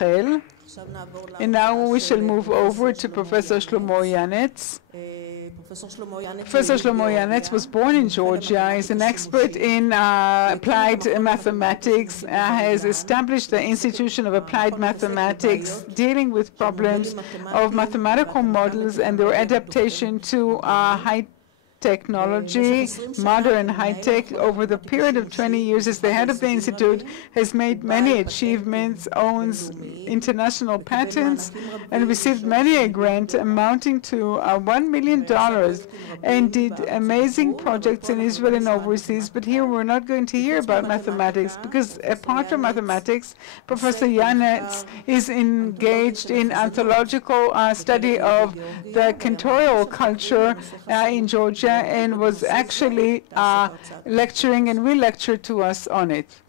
Rachel. And now we shall move over to Professor Shlomo Yanetz. Professor Shlomo Yanetz was born in Georgia. He's an expert in applied mathematics, has established the Institution of Applied Mathematics, dealing with problems of mathematical models and their adaptation to high technology, modern high-tech. Over the period of 20 years as the head of the institute, has made many achievements, owns international patents, and received many a grant amounting to $1 million, and did amazing projects in Israel and overseas. But here we're not going to hear about mathematics, because apart from mathematics, Professor Yanetz is engaged in anthropological study of the cantorial culture in Georgia, and was actually lecturing and will lecture to us on it.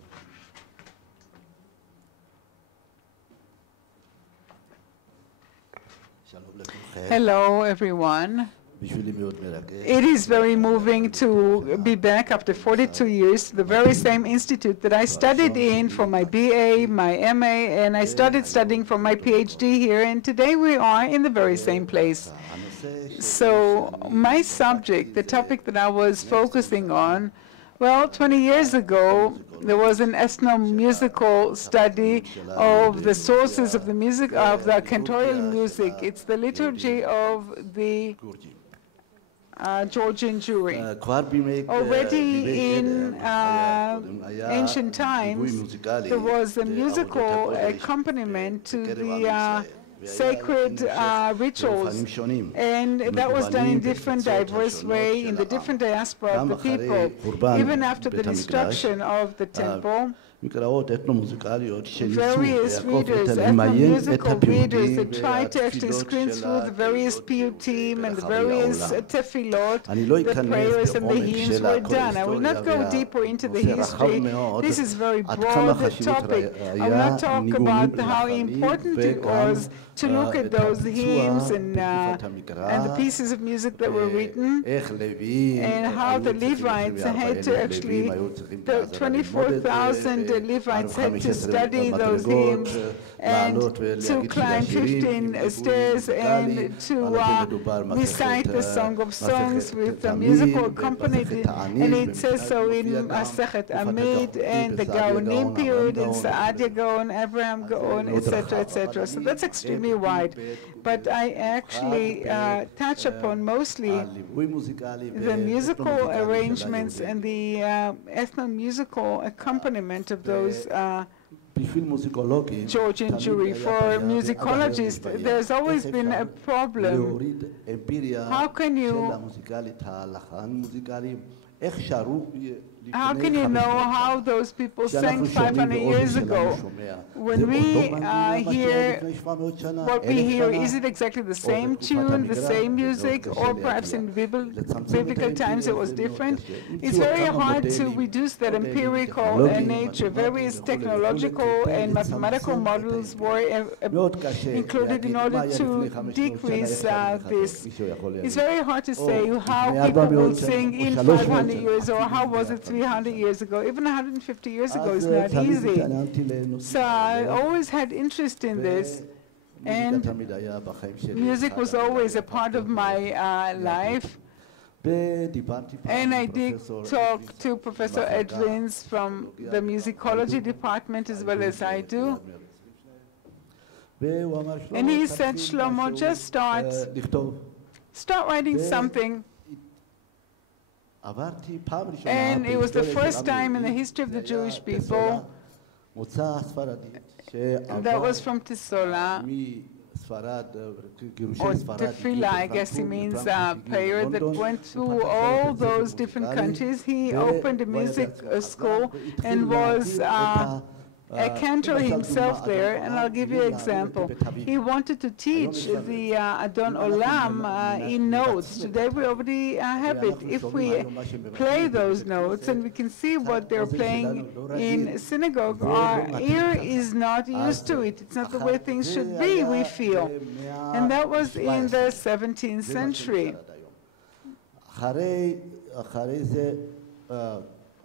Hello, everyone. It is very moving to be back after 42 years to the very same institute that I studied in for my BA, my MA, and I started studying for my PhD here, and today we are in the very same place. So my subject, the topic that I was focusing on, well, 20 years ago, there was an ethnomusical study of the sources of the music, of the cantorial music. It's the liturgy of the Georgian Jewry. Already in ancient times, there was a musical accompaniment to the sacred rituals, and that was done in different diverse way in the different diaspora of the people. Even after the destruction of the temple, various readers, ethnomusical readers, that tried to actually screen through the various piyutim and the various tefillot, the prayers and the hymns were done. I will not go deeper into the history. This is very broad topic. I will not talk about how important it was to look at those hymns and the pieces of music that were written, and how the Levites had to actually, the 24,000 Levites had to study those hymns and to climb 15 stairs and to recite the Song of Songs with a musical accompaniment. And it says so in Masechet Amid and the Gaonim period, in Saadia Gaon, Abraham Gaon, etc., etc. So that's extremely wide. But I actually touch upon mostly the musical arrangements and the ethnomusical accompaniment of those Georgian Jewry. For musicologists, there's always been a problem. How can you know how those people sang 500 years ago? When we hear what we hear, is it exactly the same tune, the same music, or perhaps in biblical times it was different? It's very hard to reduce that empirical nature. Various technological and mathematical models were included in order to decrease this. It's very hard to say how people will sing in 500 years, or how was it 300 years ago. Even 150 years ago is not easy. So I always had interest in this, and music was always a part of my life. And I did talk to Professor Edwins from the musicology department as well as I do. And he said, Shlomo, just start writing something. And it was the first time in the history of the Jewish people that was from Tisola, or Tefillah, I guess he means prayer, that went through all those different countries. He opened a music school and was a cantor himself there, and I'll give you an example. He wanted to teach the Adon Olam in notes. Today we already have it. If we play those notes and we can see what they're playing in synagogue, our ear is not used to it. It's not the way things should be, we feel. And that was in the 17th century.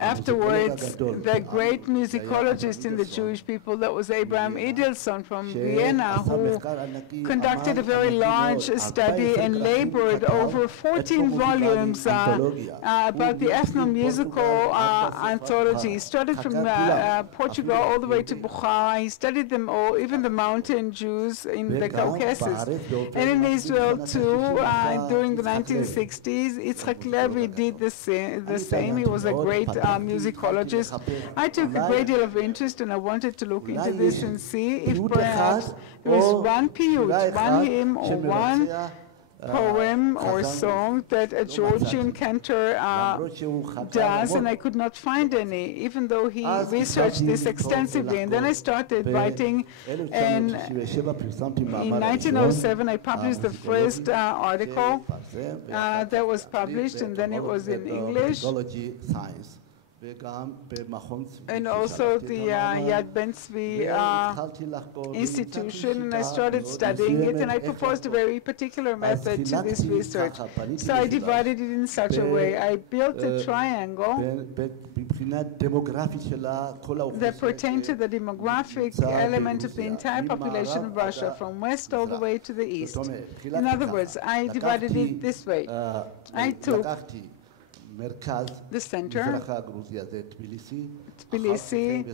Afterwards, the great musicologist in the Jewish people, that was Abraham Edelson from Vienna, who conducted a very large study and labored over 14 volumes about the ethno-musical anthology. He started from Portugal all the way to Bukhara. He studied them all, even the mountain Jews in the Caucasus. And in Israel too, during the 1960s, Yitzhak Levy did the same. He was a great musicologist. I took a great deal of interest, and I wanted to look into this and see if perhaps there is one piyut, one hymn, or one poem or song that a Georgian cantor does, and I could not find any, even though he researched this extensively. And then I started writing, and in 1907 I published the first article that was published, and then it was in English. And also the Yad Ben Tzvi institution, and I started studying it, and I proposed a very particular method to this research. So I divided it in such a way. I built a triangle that pertained to the demographic element of the entire population of Russia, from west all the way to the east. In other words, I divided it this way. I took the center, Tbilisi,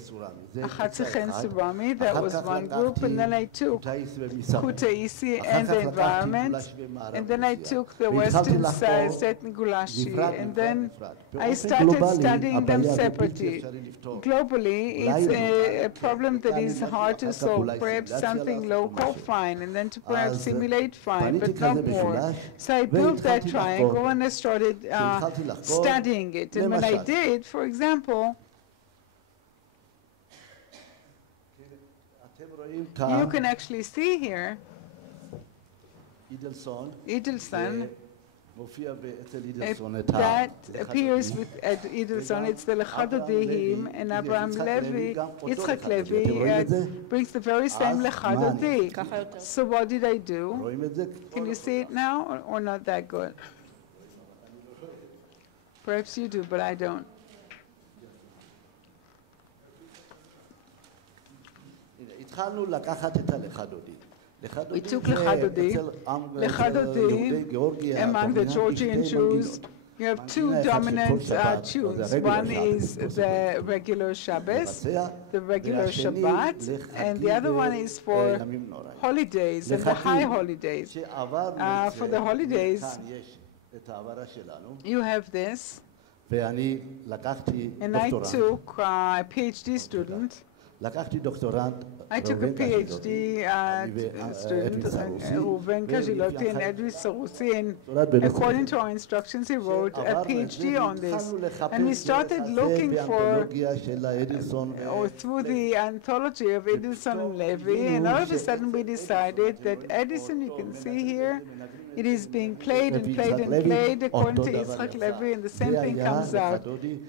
Achatzichen Surami, that was one group, and then I took Kutaisi and the environment, and then I took the western side, Stetn Gulashi, and then I started studying them separately. Globally, it's a problem that is hard to solve, perhaps something local, fine, and then to perhaps simulate, fine, but not more. So I built that triangle, and I started studying it. And when I did, for example, you can actually see here Edelson. That appears at Edelson. It's the Lechadodihim, and Abraham Levy, Yitzhak Levy, brings the very same Lechadodi. So what did I do? Can you see it now, or not that good? Perhaps you do, but I don't. We took Lechadodi among the Georgian Jews. You have two dominant tunes. One is the regular Shabbos, the regular Shabbat, and the other one is for holidays and the high holidays. For the holidays, you have this, and I took a PhD student. I took a PhD student, Ruven Kaziloti and Edwin Sarusi, and according to our instructions, he wrote a PhD on this. And we started looking for, or through the anthology of Edelson and Levy, and all of a sudden we decided that Edison, you can see here, it is being played and played and played according to Yitzhak Levy, and the same thing comes out.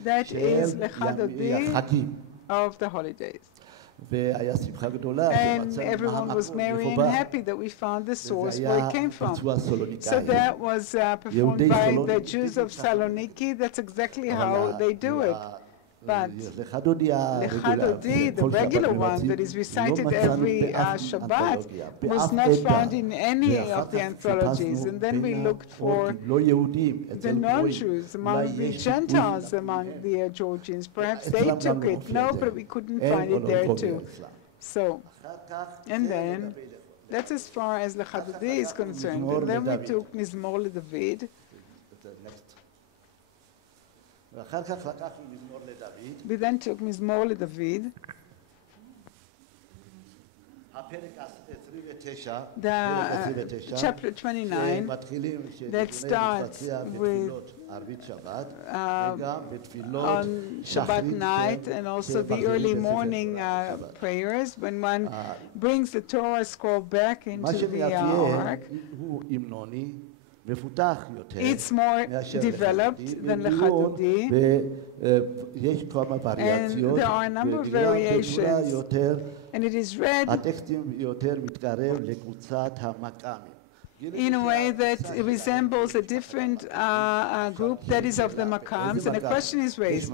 That is Lechadodi of the holidays. And everyone was merry and happy that we found the source where it came from. So that was performed by the Jews of Saloniki. That's exactly how they do it. But Lechadodi, the regular one that is recited every Shabbat, was not found in any of the anthologies. And then we looked for the non-Jews, among the Gentiles, among the Georgians. Perhaps they took it. No, but we couldn't find it there too. So, and then, that's as far as Lechadodi is concerned. And then we took Mizmor LeDavid. We then took Mizmor LeDavid. The chapter 29 that starts with on Shabbat night, and also the early morning prayers when one brings the Torah scroll back into the ark. It's more developed than Lechadodi, and there are a number of variations, and it is read in a way that resembles a different group that is of the Maccabs, and the question is raised,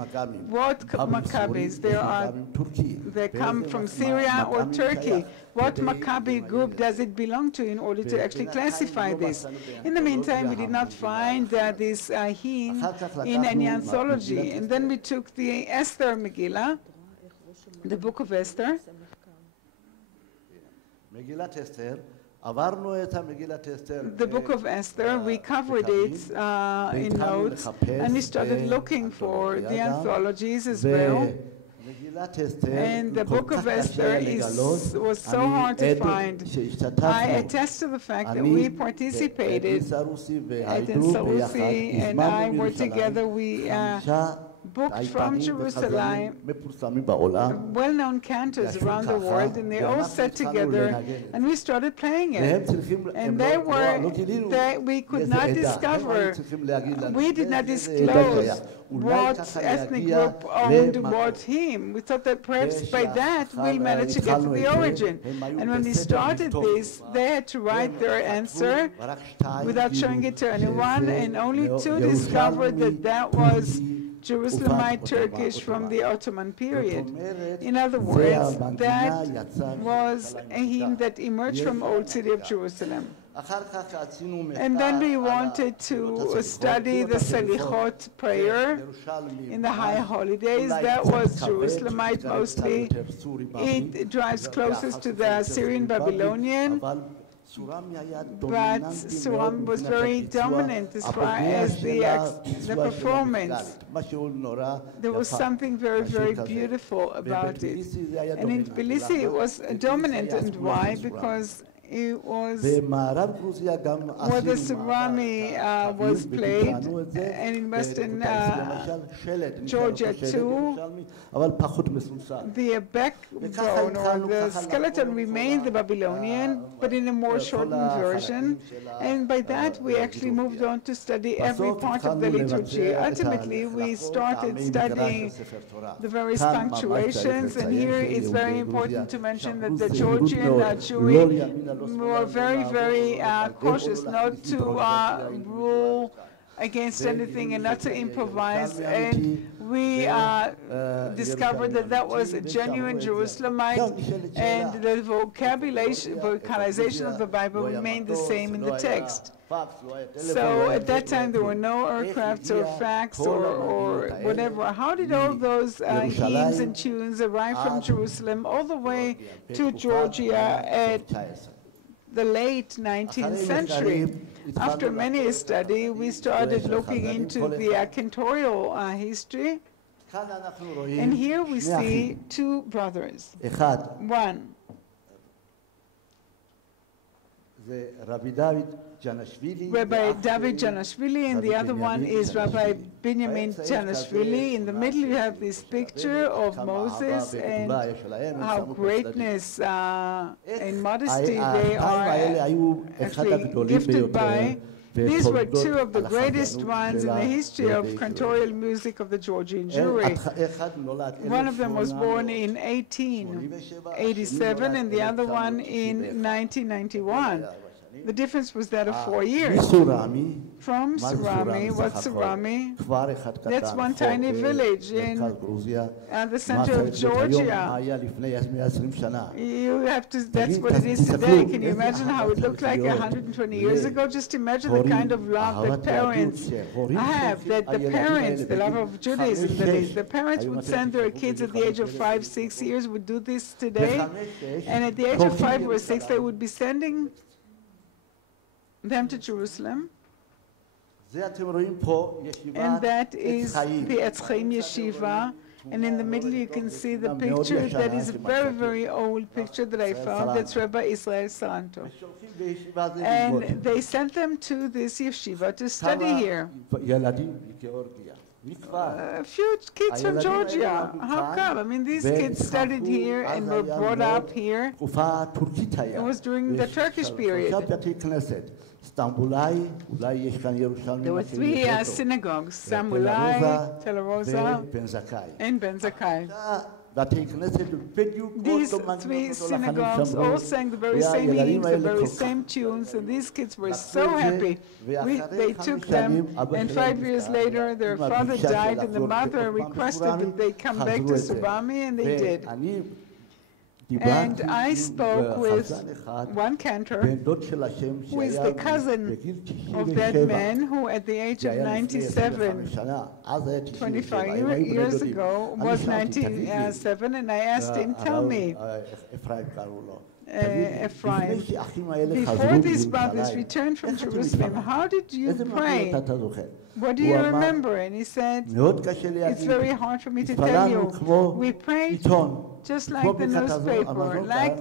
what Maccabees? They come from Syria or Turkey. What Maccabi group does it belong to in order to actually classify this? In the meantime, we did not find this hymn in any anthology, and then we took the Esther Megillah, the book of Esther. The book of Esther, we covered it in notes, and we started looking for the anthologies as well. And the book of Esther was so hard to find. I attest to the fact that we participated, Eden Sarusi and I were together. We booked from Jerusalem well-known cantors around the world, and they all sat together, and we started playing it. And we could not discover, we did not disclose what ethnic group owned what hymn. We thought that perhaps by that we'll manage to get to the origin. And when we started this, they had to write their answer without showing it to anyone, and only two discovered that that was Jerusalemite Turkish from the Ottoman period. In other words, that was a hymn that emerged from Old City of Jerusalem. And then we wanted to study the Selichot prayer in the high holudays. That was Jerusalemite mostly. It drives closest to the Syrian Babylonian, but Suram was very dominant as far as the performance. There was something very, very beautiful about it. And in Tbilisi it was dominant. And why? Because it was where the Surami was played, and in Western Georgia too. The backbone or the skeleton remained the Babylonian, but in a more shortened version. And by that we actually moved on to study every part of the liturgy. Ultimately we started studying the various punctuations, and here it's very important to mention that the Georgian Jewry were very, very cautious not to rule against anything and not to improvise, and we discovered that that was a genuine Jerusalemite, and the vocalization of the Bible remained the same in the text. So at that time there were no aircrafts or fax or whatever. How did all those hymns and tunes arrive from Jerusalem all the way to Georgia at the late 19th century? After many study, we started looking into the cantorial history, and here we see two brothers. One, Rabbi David Janashvili, and the other one is Rabbi Binyamin Janashvili. In the middle you have this picture of Moses and how greatness and modesty they are actually gifted by. These were two of the greatest ones in the history of cantorial music of the Georgian Jewry. One of them was born in 1887 and the other one in 1991. The difference was that of 4 years. From Surami, what's Surami? That's one tiny village in the center of Georgia. You have to, that's what it is today. Can you imagine how it looked like 120 years ago? Just imagine the kind of love that parents have, that the parents, the love of Judaism, that is, the parents would send their kids at the age of 5, 6 years, would do this today, and at the age of 5 or 6 they would be sending them to Jerusalem. And that is the Etz Chaim Yeshiva. And in the middle you can see the picture that is a very, very old picture that I found. That's Rabbi Israel Saranto. And they sent them to this yeshiva to study here. A few kids from Georgia. How come? I mean, these kids studied here and were brought up here. It was during the Turkish period. There were 3 synagogues, Samulai, Tel Rosa, and Ben Zakkai. These three synagogues all sang the very same hymns, the very same tunes, and these kids were so happy. They took them, and 5 years later, their father died, and the mother requested that they come back to Surami, and they did. And I spoke with one cantor who is the cousin of that man who at the age of 97, 25 years ago, was 97, and I asked him, tell me, Ephraim, before these brothers returned from Jerusalem, how did you pray? What do you remember? And he said, it's very hard for me to tell you. We prayed just like the newspaper, like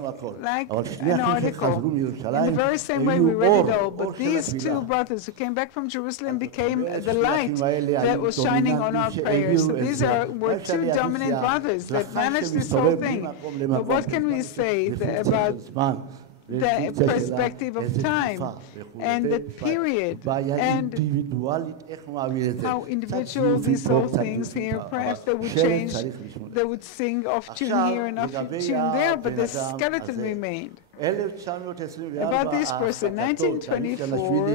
an article. In the very same way we read it all. But these two brothers who came back from Jerusalem became the light that was shining on our prayers. So these were two dominant brothers that managed this whole thing. But what can we say about the perspective of time and the period and how individual these whole things here, perhaps they would change, they would sing off tune here and off tune there, but the skeleton remained. About this person, 1924,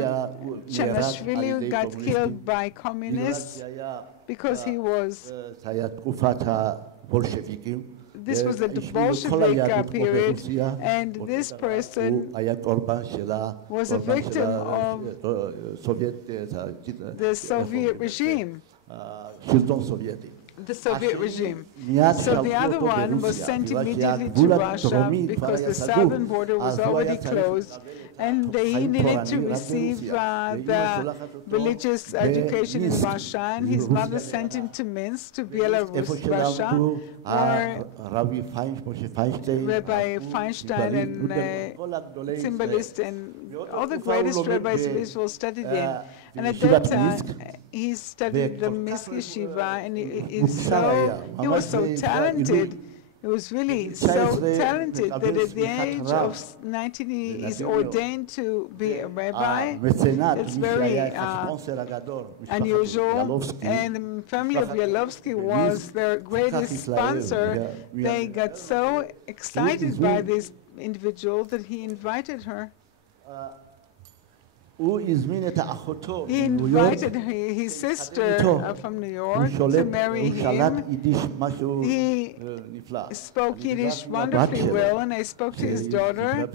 Chanashvili got killed by communists because he was this was the Bolshevik period, and this person was a victim of the Soviet regime. The Soviet regime. So the other one was sent immediately to Russia because the southern border was already closed, and he needed to receive the religious education in Russia, and his mother sent him to Minsk, to Belarus, Russia, where Rabbi Feinstein and Zimbalist and all the greatest rabbis of Israel studied in. And at that time, he studied the Minsk Yeshiva, and he was so talented. He was really so talented that at the age of 19 he is ordained to be a rabbi. It's very unusual. And the family of Yalovsky was their greatest sponsor. They got so excited by this individual that he invited her. He invited his sister from New York to marry him. He spoke Yiddish wonderfully well, and I spoke to his daughter,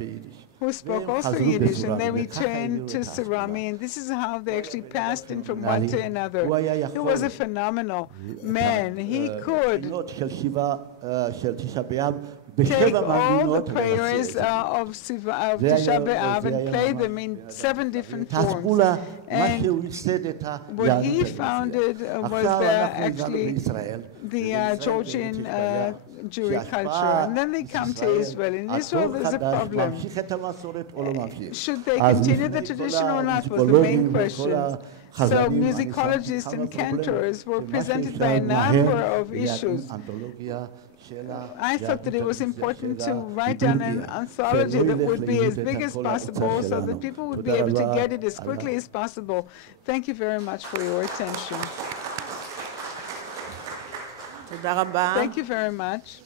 who spoke also Yiddish, and they returned to Surami, and this is how they actually passed in from one to another. He was a phenomenal man. He could take all the prayers of Tisha B'Av and play them in 7 different forms. And what he founded was actually the Georgian Jewish culture. And then they come to Israel. In Israel, there's a problem. Should they continue the tradition or not was the main question. So musicologists and cantors were presented by a number of issues. I thought that it was important to write down an anthology that would be as big as possible so that people would be able to get it as quickly as possible. Thank you very much for your attention. Thank you very much.